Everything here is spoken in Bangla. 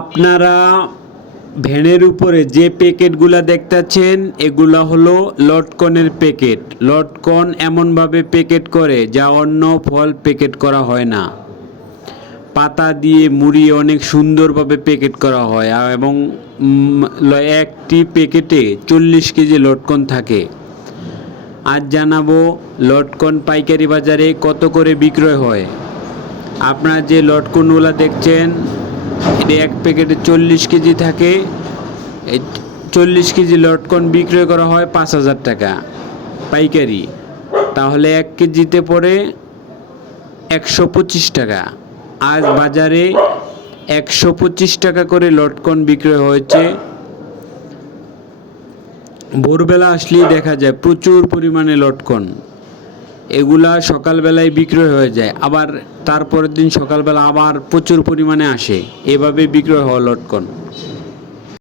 আপনারা ভ্যানের উপরে যে প্যাকেটগুলা দেখতেছেন, এগুলা হলো লটকনের প্যাকেট। লটকন এমনভাবে প্যাকেট করে যা অন্য ফল প্যাকেট করা হয় না। পাতা দিয়ে মুড়ি অনেক সুন্দরভাবে প্যাকেট করা হয় এবং একটি প্যাকেটে চল্লিশ কেজি লটকন থাকে। আজ জানাব লটকন পাইকারি বাজারে কত করে বিক্রয় হয়। আপনারা যে লটকনগুলো দেখছেন এটা এক প্যাকেটে চল্লিশ কেজি থাকে, এই চল্লিশ কেজি লটকন বিক্রয় করা হয় পাঁচ হাজার টাকা পাইকারি। তাহলে এক কেজিতে পড়ে একশো পঁচিশ টাকা। আজ বাজারে একশো পঁচিশ টাকা করে লটকন বিক্রয় হয়েছে। ভোরবেলা আসলেই দেখা যায় প্রচুর পরিমাণে লটকন। এগুলা সকালবেলায় বিক্রয় হয়ে যায়, আবার তারপরের দিন সকালবেলা আবার প্রচুর পরিমাণে আসে। এভাবে বিক্রয় হওয়া লটকন।